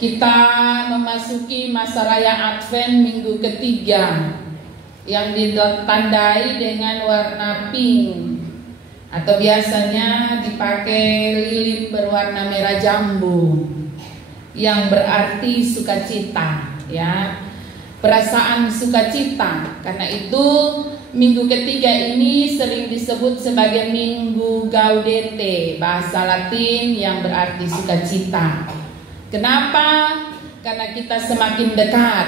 Kita memasuki masa raya Advent minggu ketiga yang ditandai dengan warna pink atau biasanya dipakai lilin berwarna merah jambu yang berarti sukacita, ya, perasaan sukacita. Karena itu minggu ketiga ini sering disebut sebagai Minggu Gaudete, bahasa Latin yang berarti sukacita. Kenapa? Karena kita semakin dekat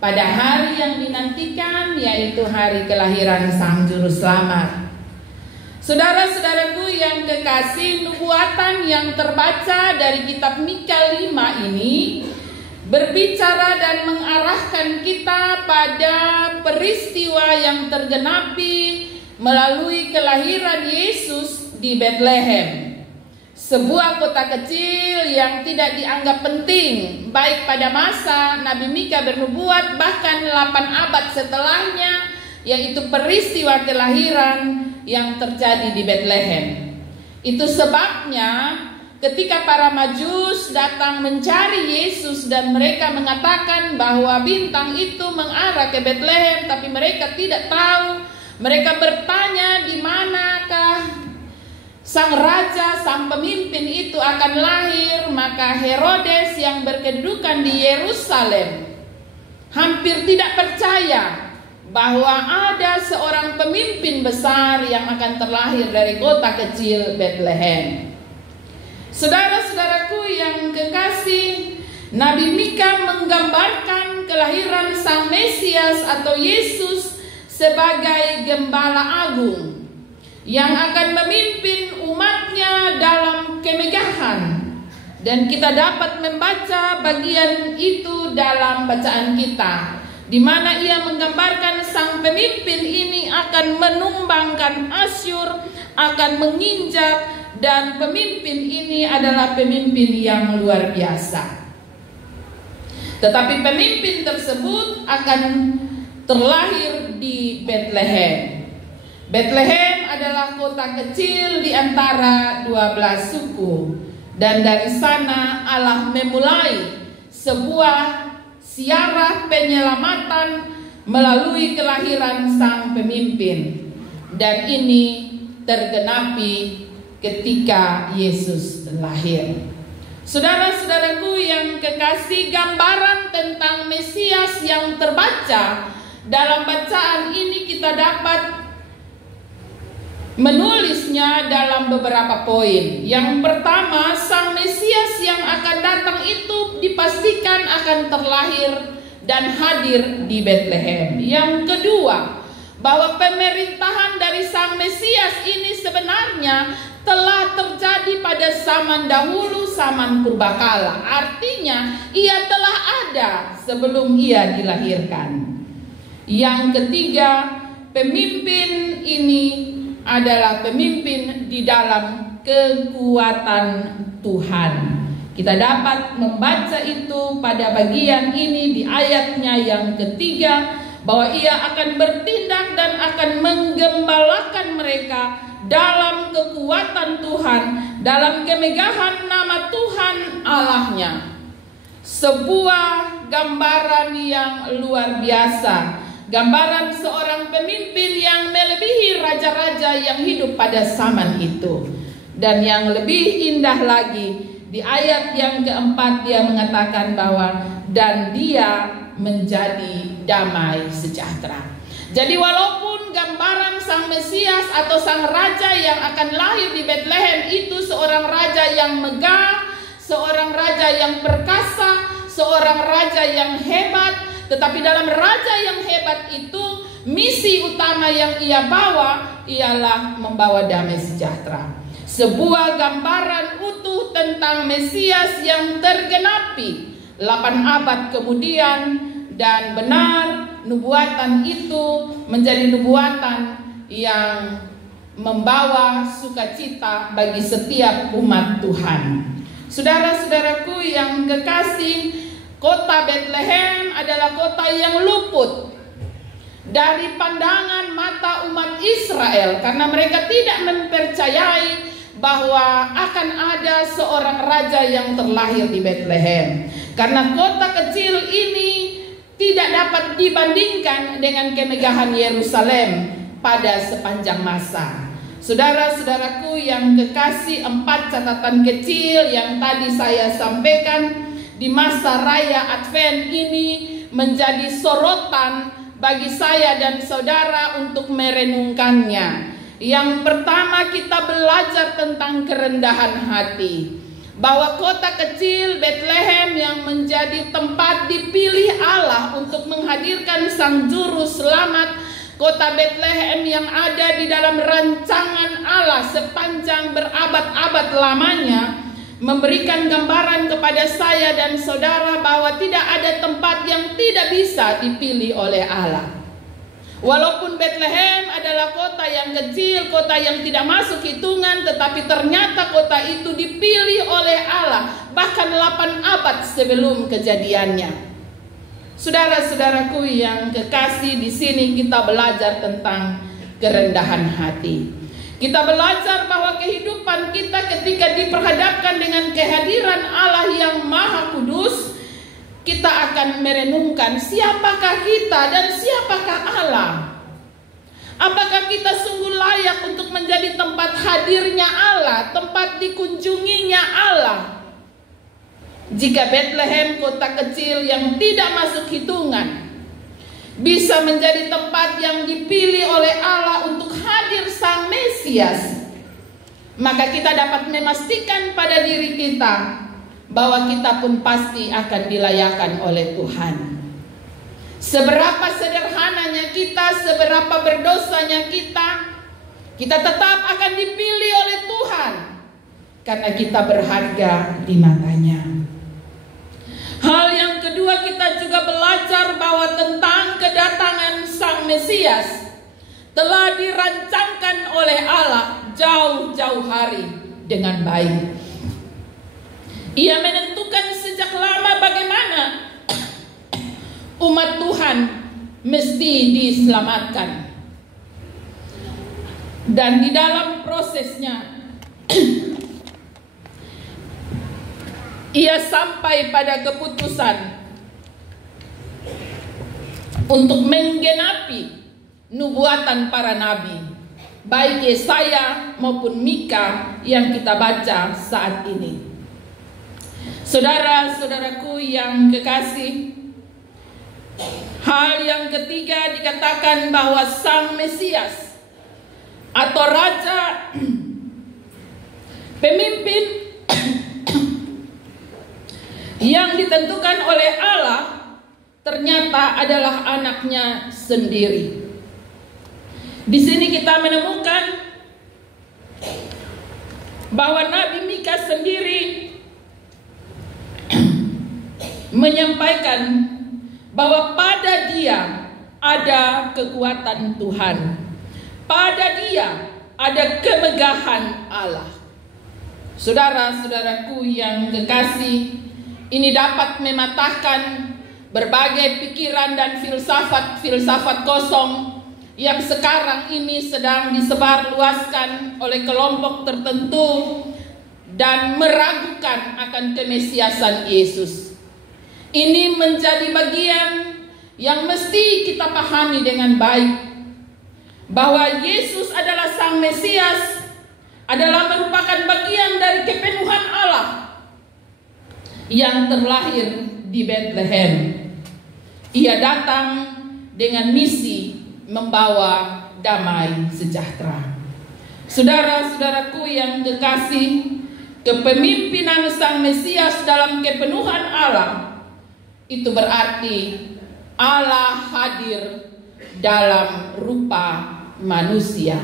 pada hari yang dinantikan, yaitu hari kelahiran Sang Juru Selamat. Saudara-saudaraku yang kekasih, nubuatan yang terbaca dari kitab Mika 5 ini berbicara dan mengarahkan kita pada peristiwa yang tergenapi melalui kelahiran Yesus di Bethlehem. Sebuah kota kecil yang tidak dianggap penting baik pada masa Nabi Mika bernubuat bahkan 8 abad setelahnya, yaitu peristiwa kelahiran yang terjadi di Bethlehem. Itu sebabnya ketika para Majus datang mencari Yesus dan mereka mengatakan bahwa bintang itu mengarah ke Bethlehem, tapi mereka tidak tahu. Mereka bertanya di manakah sang raja, sang pemimpin itu akan lahir. Maka Herodes yang berkedudukan di Yerusalem hampir tidak percaya bahwa ada seorang pemimpin besar yang akan terlahir dari kota kecil Bethlehem. Saudara-saudaraku yang kekasih, Nabi Mika menggambarkan kelahiran Sang Mesias atau Yesus sebagai gembala agung yang akan memimpin umatnya dalam kemegahan. Dan kita dapat membaca bagian itu dalam bacaan kita, di mana ia menggambarkan sang pemimpin ini akan menumbangkan Asyur, akan menginjak, dan pemimpin ini adalah pemimpin yang luar biasa. Tetapi pemimpin tersebut akan terlahir di Bethlehem. Bethlehem adalah kota kecil di antara 12 suku, dan dari sana Allah memulai sebuah siarah penyelamatan melalui kelahiran sang pemimpin, dan ini tergenapi ketika Yesus lahir. Saudara-saudaraku yang kekasih, gambaran tentang Mesias yang terbaca dalam bacaan ini kita dapat menulisnya dalam beberapa poin. Yang pertama, Sang Mesias yang akan datang itu dipastikan akan terlahir dan hadir di Bethlehem. Yang kedua, bahwa pemerintahan dari Sang Mesias ini sebenarnya telah terjadi pada zaman dahulu, zaman purbakala. Artinya, ia telah ada sebelum ia dilahirkan. Yang ketiga, pemimpin ini adalah pemimpin di dalam kekuatan Tuhan. Kita dapat membaca itu pada bagian ini di ayatnya yang ketiga, bahwa ia akan bertindak dan akan menggembalakan mereka dalam kekuatan Tuhan, dalam kemegahan nama Tuhan Allahnya. Sebuah gambaran yang luar biasa, gambaran seorang pemimpin yang melebihi raja-raja yang hidup pada zaman itu. Dan yang lebih indah lagi, di ayat yang keempat dia mengatakan bahwa dan dia menjadi damai sejahtera. Jadi walaupun gambaran Sang Mesias atau Sang Raja yang akan lahir di Bethlehem itu seorang raja yang megah, seorang raja yang perkasa, seorang raja yang hebat, tetapi dalam raja yang hebat itu, misi utama yang ia bawa ialah membawa damai sejahtera. Sebuah gambaran utuh tentang Mesias yang tergenapi 8 abad kemudian, dan benar nubuatan itu menjadi nubuatan yang membawa sukacita bagi setiap umat Tuhan. Saudara-saudaraku yang kekasih, kota Bethlehem adalah kota yang luput dari pandangan mata umat Israel karena mereka tidak mempercayai bahwa akan ada seorang raja yang terlahir di Bethlehem. Karena kota kecil ini tidak dapat dibandingkan dengan kemegahan Yerusalem pada sepanjang masa. Saudara-saudaraku yang kekasih, 4 catatan kecil yang tadi saya sampaikan di masa raya Advent ini menjadi sorotan bagi saya dan saudara untuk merenungkannya. Yang pertama, kita belajar tentang kerendahan hati. Bahwa kota kecil Bethlehem yang menjadi tempat dipilih Allah untuk menghadirkan Sang Juru Selamat, kota Bethlehem yang ada di dalam rancangan Allah sepanjang berabad-abad lamanya, memberikan gambaran kepada saya dan saudara bahwa tidak ada tempat yang tidak bisa dipilih oleh Allah. Walaupun Bethlehem adalah kota yang kecil, kota yang tidak masuk hitungan, tetapi ternyata kota itu dipilih oleh Allah bahkan 8 abad sebelum kejadiannya. Saudara-saudaraku yang kekasih, di sini kita belajar tentang kerendahan hati. Kita belajar bahwa kehidupan kita ketika diperhadapkan dengan kehadiran Allah yang Maha Kudus, kita akan merenungkan siapakah kita dan siapakah Allah. Apakah kita sungguh layak untuk menjadi tempat hadirnya Allah, tempat dikunjunginya Allah? Jika Bethlehem, kota kecil yang tidak masuk hitungan, bisa menjadi tempat yang dipilih oleh Allah untuk hadir Sang Mesias, maka kita dapat memastikan pada diri kita bahwa kita pun pasti akan dilayakan oleh Tuhan. Seberapa sederhananya kita, seberapa berdosanya kita tetap akan dipilih oleh Tuhan karena kita berharga di matanya. Hal yang kedua, kita juga belajar bahwa tentang kedatangan Sang Mesias telah dirancangkan oleh Allah jauh-jauh hari dengan baik. Ia menentukan sejak lama bagaimana umat Tuhan mesti diselamatkan. Dan di dalam prosesnya ia sampai pada keputusan untuk menggenapi nubuatan para nabi, baik Yesaya maupun Mika yang kita baca saat ini. Saudara-saudaraku yang kekasih, hal yang ketiga dikatakan bahwa Sang Mesias atau Raja, pemimpin yang ditentukan oleh Allah ternyata adalah anaknya sendiri. Di sini kita menemukan bahwa Nabi Mika sendiri menyampaikan bahwa pada dia ada kekuatan Tuhan, pada dia ada kemegahan Allah. Saudara-saudaraku yang kekasih, ini dapat mematahkan berbagai pikiran dan filsafat kosong yang sekarang ini sedang disebarluaskan oleh kelompok tertentu dan meragukan akan kemesiasan Yesus. Ini menjadi bagian yang mesti kita pahami dengan baik, bahwa Yesus adalah Sang Mesias, adalah merupakan bagian dari kepenuhan Allah yang terlahir di Bethlehem. Ia datang dengan misi membawa damai sejahtera. Saudara-saudaraku yang kekasih, kepemimpinan Sang Mesias dalam kepenuhan Allah itu berarti Allah hadir dalam rupa manusia.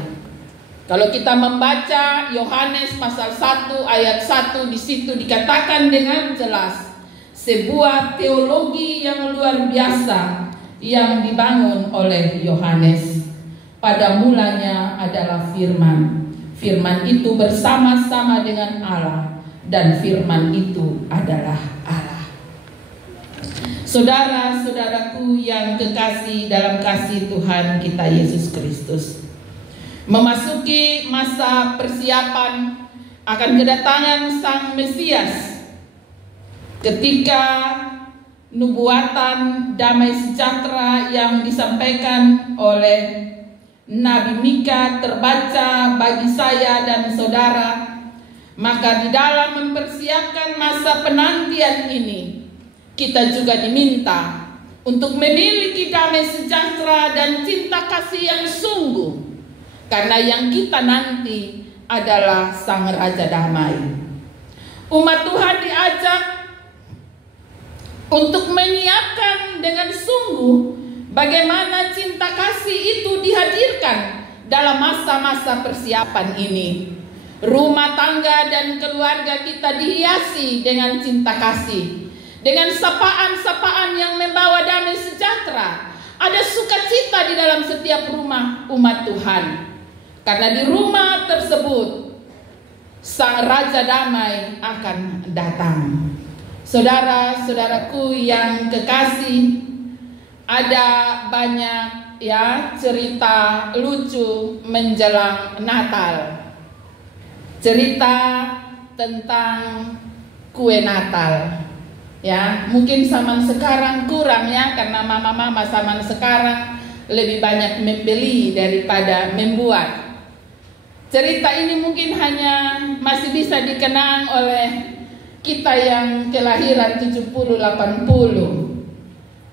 Kalau kita membaca Yohanes pasal 1 ayat 1, di situ dikatakan dengan jelas sebuah teologi yang luar biasa yang dibangun oleh Yohanes. Pada mulanya adalah firman. Firman itu bersama-sama dengan Allah dan firman itu adalah Allah. Saudara-saudaraku yang kekasih dalam kasih Tuhan kita Yesus Kristus, memasuki masa persiapan akan kedatangan Sang Mesias, ketika nubuatan damai sejahtera yang disampaikan oleh Nabi Mika terbaca bagi saya dan saudara, maka di dalam mempersiapkan masa penantian ini, kita juga diminta untuk memiliki damai sejahtera dan cinta kasih yang sungguh, karena yang kita nanti adalah Sang Raja Damai. Umat Tuhan diajak untuk menyiapkan dengan sungguh bagaimana cinta kasih itu dihadirkan dalam masa-masa persiapan ini. Rumah tangga dan keluarga kita dihiasi dengan cinta kasih, dengan sapaan-sapaan yang membawa damai sejahtera. Ada sukacita di dalam setiap rumah umat Tuhan, karena di rumah tersebut Sang Raja Damai akan datang. Saudara-saudaraku yang kekasih, ada banyak cerita lucu menjelang Natal. Cerita tentang kue Natal. Mungkin zaman sekarang kurang karena mama-mama zaman sekarang lebih banyak membeli daripada membuat. Cerita ini mungkin hanya masih bisa dikenang oleh kita yang kelahiran 70-80,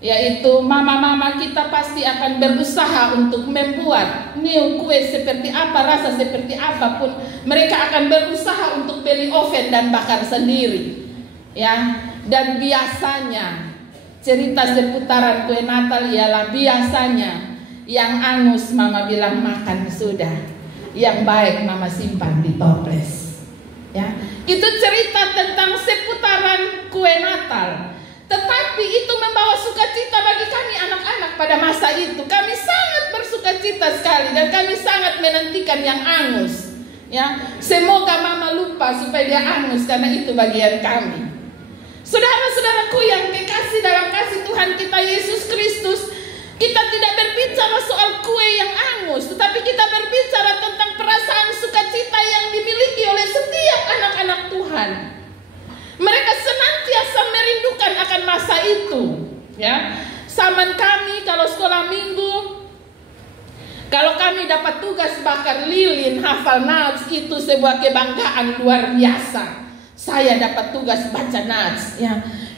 yaitu mama-mama kita pasti akan berusaha untuk membuat kue seperti apa, rasa seperti apapun, mereka akan berusaha untuk beli oven dan bakar sendiri. Dan biasanya cerita seputaran kue Natal ialah biasanya yang angus mama bilang makan sudah, yang baik mama simpan di toples. Itu cerita tentang seputaran kue Natal. Tetapi itu membawa sukacita bagi kami anak-anak pada masa itu. Kami sangat bersukacita sekali dan kami sangat menantikan yang angus. Semoga mama lupa supaya dia angus, karena itu bagian kami. Saudara-saudaraku yang kekasih dalam kasih Tuhan kita Yesus Kristus, kita tidak berbicara soal kue yang angus, tetapi kita berbicara tentang perasaan sukacita yang dimiliki oleh setiap anak-anak Tuhan. Mereka senantiasa merindukan akan masa itu. Zaman kami kalau sekolah minggu, kalau kami dapat tugas bakar lilin, hafal nats, itu sebuah kebanggaan luar biasa. Saya dapat tugas baca nats,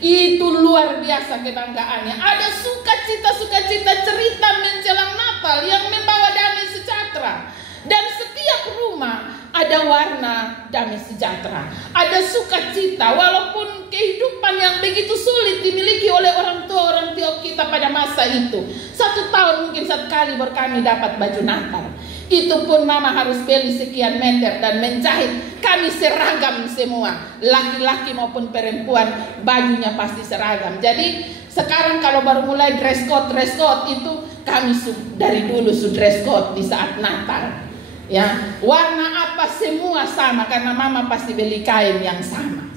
itu luar biasa kebanggaannya. Ada sukacita cerita menjelang Natal yang membawa damai sejahtera. Dan setiap rumah ada warna damai sejahtera, ada sukacita, walaupun kehidupan yang begitu sulit dimiliki oleh orang tua kita pada masa itu. 1 tahun mungkin 1 kali baru kami dapat baju Natal. Itu pun mama harus beli sekian meter dan menjahit. Kami seragam semua, laki-laki maupun perempuan, bajunya pasti seragam. Jadi sekarang kalau baru mulai dress code itu kami dari dulu dress code di saat Natal. Warna apa semua sama, karena mama pasti beli kain yang sama.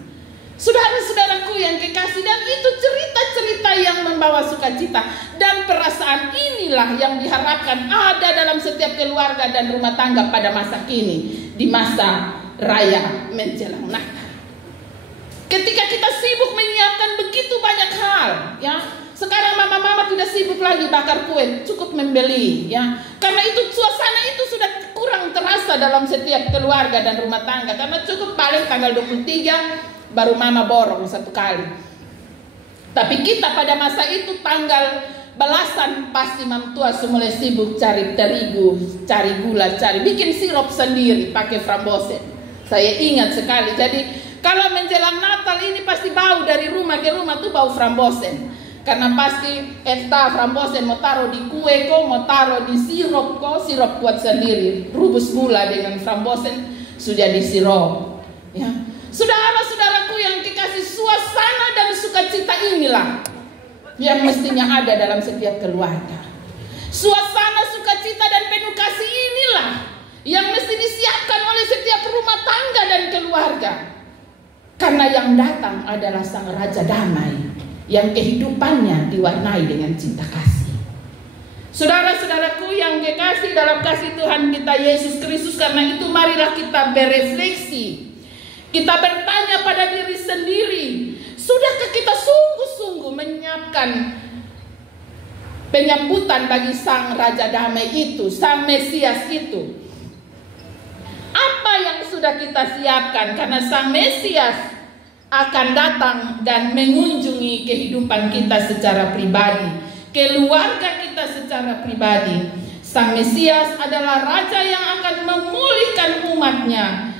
Saudara-saudaraku yang kekasih, dan itu cerita-cerita yang membawa sukacita. Dan perasaan inilah yang diharapkan ada dalam setiap keluarga dan rumah tangga pada masa kini, di masa raya menjelang Natal. Ketika kita sibuk menyiapkan begitu banyak hal, sekarang mama-mama tidak sibuk lagi bakar kue, cukup membeli, karena itu suasana itu sudah kurang terasa dalam setiap keluarga dan rumah tangga, karena cukup paling tanggal 23 baru mama borong 1 kali. Tapi kita pada masa itu tanggal belasan pasti mam tua mulai sibuk cari terigu, cari gula, bikin sirup sendiri pakai frambosen. Saya ingat sekali. Jadi kalau menjelang Natal ini pasti bau dari rumah ke rumah tuh bau frambosen. Karena pasti frambosen mau taruh di kue mau taruh di sirup sirup buat sendiri. Rubus gula dengan frambosen sudah disirup. Saudara-saudaraku yang dikasih, suasana dan sukacita inilah yang mestinya ada dalam setiap keluarga. Suasana sukacita dan penuh kasih inilah yang mesti disiapkan oleh setiap rumah tangga dan keluarga. Karena yang datang adalah Sang Raja Damai yang kehidupannya diwarnai dengan cinta kasih. Saudara-saudaraku yang kekasih dalam kasih Tuhan kita Yesus Kristus, karena itu marilah kita berefleksi. Kita bertanya pada diri sendiri, Sudahkah kita sungguh-sungguh menyiapkan penyambutan bagi Sang Raja Damai itu, Sang Mesias itu? Apa yang sudah kita siapkan? Karena Sang Mesias akan datang dan mengunjungi kehidupan kita secara pribadi, keluarga kita secara pribadi. Sang Mesias adalah Raja yang akan memulihkan umatnya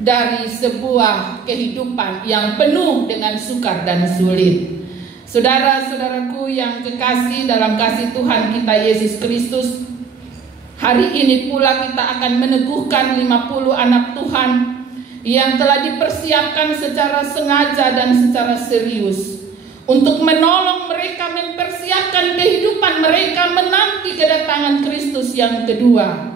dari sebuah kehidupan yang penuh dengan sukar dan sulit. Saudara-saudaraku yang kekasih dalam kasih Tuhan kita Yesus Kristus, hari ini pula kita akan meneguhkan 50 anak Tuhan yang telah dipersiapkan secara sengaja dan secara serius untuk menolong mereka mempersiapkan kehidupan mereka menanti kedatangan Kristus yang kedua.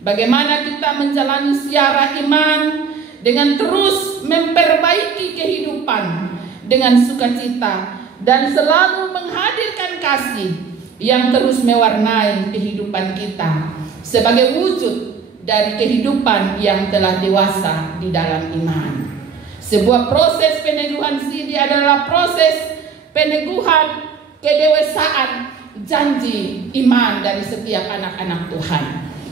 Bagaimana kita menjalani siara iman dengan terus memperbaiki kehidupan dengan sukacita dan selalu menghadirkan kasih yang terus mewarnai kehidupan kita sebagai wujud dari kehidupan yang telah dewasa di dalam iman. Sebuah proses peneguhan sidi adalah proses peneguhan kedewasaan janji iman dari setiap anak-anak Tuhan.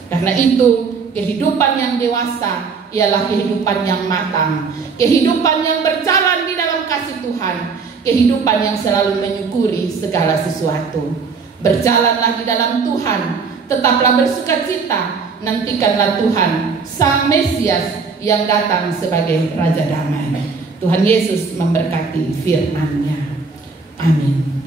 Karena itu kehidupan yang dewasa ialah kehidupan yang matang, kehidupan yang berjalan di dalam kasih Tuhan, kehidupan yang selalu menyukuri segala sesuatu. Berjalanlah di dalam Tuhan, tetaplah bersukacita, nantikanlah Tuhan, Sang Mesias yang datang sebagai Raja Damai. Tuhan Yesus memberkati firman-Nya. Amin.